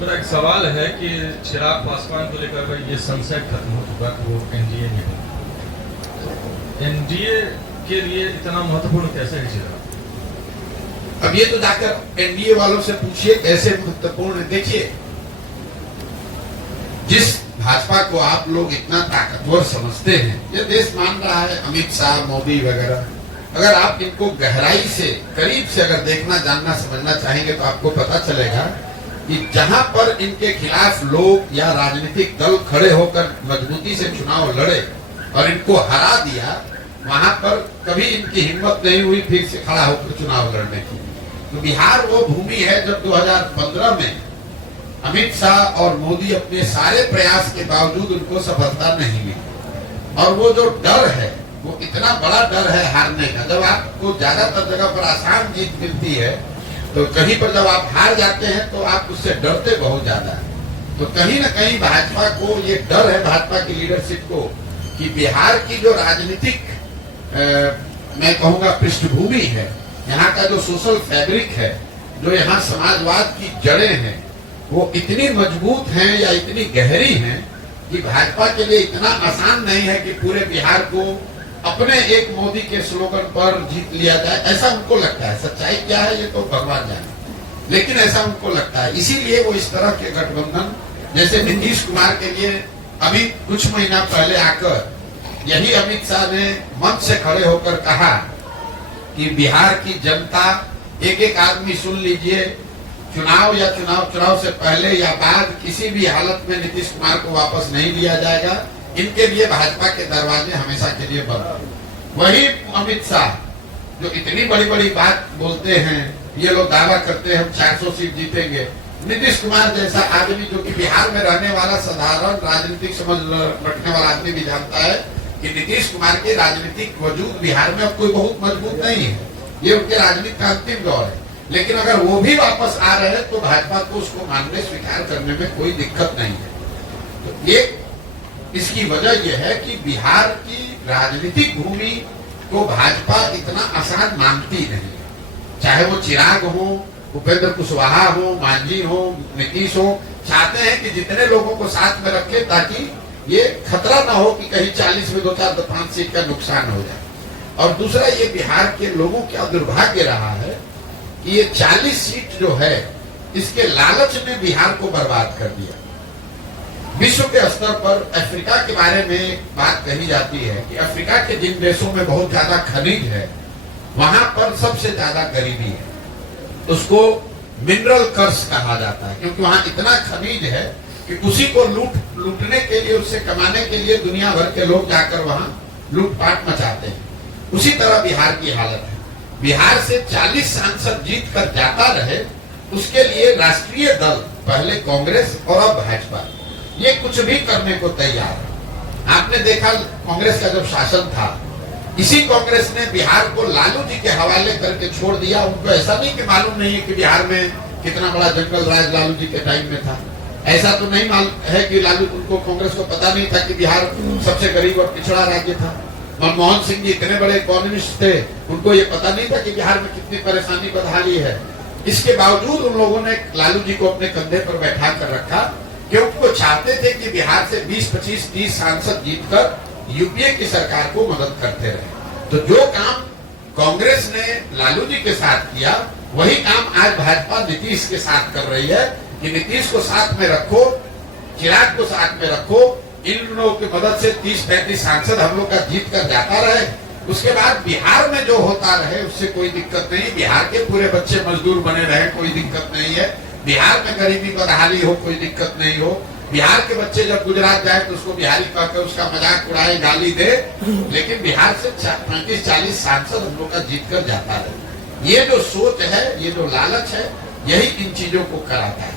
मेरा एक सवाल है कि चिराग पासवान को लेकर भाई ये संशय खत्म हो चुका कि वो एनडीए में है। एनडीए के लिए इतना महत्वपूर्ण कैसे है चिराग? अब ये तो जाकर एनडीए वालों से पूछिए कैसे महत्वपूर्ण। देखिए, जिस भाजपा को आप लोग इतना ताकतवर समझते हैं, ये देश मान रहा है, अमित शाह, मोदी वगैरह, अगर आप इनको गहराई से, करीब से अगर देखना, जानना, समझना चाहेंगे तो आपको पता चलेगा कि जहां पर इनके खिलाफ लोग या राजनीतिक दल खड़े होकर मजबूती से चुनाव लड़े और इनको हरा दिया, वहां पर कभी इनकी हिम्मत नहीं हुई फिर से खड़ा होकर चुनाव लड़ने की। तो बिहार वो भूमि है जब 2015 में अमित शाह और मोदी अपने सारे प्रयास के बावजूद उनको सफलता नहीं मिली। और वो जो डर है, वो इतना बड़ा डर है हारने का। जब आपको ज्यादातर जगह पर आसान जीत मिलती है तो कहीं पर जब आप हार जाते हैं तो आप उससे डरते बहुत ज्यादा है। तो कहीं ना कहीं भाजपा को ये डर है, भाजपा की लीडरशिप को, कि बिहार की जो राजनीतिक मैं कहूंगा पृष्ठभूमि है, यहाँ का जो सोशल फैब्रिक है, जो यहाँ समाजवाद की जड़ें हैं, वो इतनी मजबूत हैं या इतनी गहरी हैं कि भाजपा के लिए इतना आसान नहीं है कि पूरे बिहार को अपने एक मोदी के स्लोगन पर जीत लिया जाए। ऐसा उनको लगता है। सच्चाई क्या है ये तो भगवान जाने, लेकिन ऐसा उनको लगता है। इसीलिए वो इस तरह के गठबंधन, जैसे नीतीश कुमार के लिए अभी कुछ महीना पहले आकर यही अमित शाह ने मंच से खड़े होकर कहा कि बिहार की जनता, एक एक आदमी सुन लीजिए, चुनाव से पहले या बाद किसी भी हालत में नीतीश कुमार को वापस नहीं लिया जाएगा। इनके लिए भाजपा के दरवाजे हमेशा के लिए बंद। वही अमित शाह जो इतनी बड़ी बड़ी बात बोलते हैं, ये लोग दावा करते हैं हम 400 सीट जीतेंगे। नीतीश कुमार जैसा आदमी जो कि बिहार में रहने वाला साधारण राजनीतिक समझ रखने वाला आदमी भी जानता है कि नीतीश कुमार के राजनीतिक वजूद बिहार में अब कोई बहुत मजबूत नहीं है। ये उनके राजनीति का अंतिम दौर है। लेकिन अगर वो भी वापस आ रहे हैं तो भाजपा को उसको मानने, स्वीकार करने में कोई दिक्कत नहीं है। तो ये इसकी वजह यह है कि बिहार की राजनीतिक भूमि को भाजपा इतना आसान मानती नहीं है। चाहे वो चिराग हो, उपेंद्र कुशवाहा हो, मांझी हो, नीतीश हो, चाहते हैं कि जितने लोगों को साथ में रखे ताकि ये खतरा ना हो कि कहीं 40 में 2-4-5 सीट का नुकसान हो जाए। और दूसरा, ये बिहार के लोगों का दुर्भाग्य रहा है कि ये 40 सीट जो है, इसके लालच ने बिहार को बर्बाद कर दिया। विश्व के स्तर पर अफ्रीका के बारे में बात कही जाती है कि अफ्रीका के जिन देशों में बहुत ज्यादा खनिज है, वहां पर सबसे ज्यादा गरीबी है। उसको मिनरल कर्स कहा जाता है, क्योंकि वहां इतना खनिज है कि उसी को लूटने के लिए, उससे कमाने के लिए दुनिया भर के लोग जाकर वहां लूटपाट मचाते हैं। उसी तरह बिहार की हालत है। बिहार से 40 सांसद जीत कर जाता रहे, उसके लिए राष्ट्रीय दल, पहले कांग्रेस और अब भाजपा, ये कुछ भी करने को तैयार है। आपने देखा कांग्रेस का जब शासन था, इसी कांग्रेस ने बिहार को लालू जी के हवाले करके छोड़ दिया। उनको ऐसा नहीं कि मालूम नहीं है कि बिहार में कितना बड़ा जंगल राज लालू जी के टाइम में था। ऐसा तो नहीं मालूम है कि लालू, उनको कांग्रेस को पता नहीं था कि बिहार सबसे गरीब और पिछड़ा राज्य था। मनमोहन सिंह जी इतने बड़े इकोनॉमिस्ट थे, उनको ये पता नहीं था कि बिहार में कितनी परेशानी बदहाली है। इसके बावजूद उन लोगों ने लालू जी को अपने कंधे पर बैठा कर रखा, क्योंकि वो चाहते थे कि बिहार से 20, 25, 30 सांसद जीतकर यूपीए की सरकार को मदद करते रहे। तो जो काम कांग्रेस ने लालू जी के साथ किया, वही काम आज भाजपा नीतीश के साथ कर रही है कि नीतीश को साथ में रखो, चिराग को साथ में रखो, इन लोगों की मदद से 30-35 सांसद हम लोग का जीत कर जाता रहे। उसके बाद बिहार में जो होता रहे उससे कोई दिक्कत नहीं। बिहार के पूरे बच्चे मजदूर बने रहे, कोई दिक्कत नहीं है। बिहार में गरीबी बदहाली हो, कोई दिक्कत नहीं हो। बिहार के बच्चे जब गुजरात जाए तो उसको बिहारी कहकर उसका मजाक उड़ाए, गाली दे, लेकिन बिहार से 35-40 सांसद हम लोग का जीत कर जाता रहे। ये जो सोच है, ये जो लालच है, यही इन चीजों को कराता है।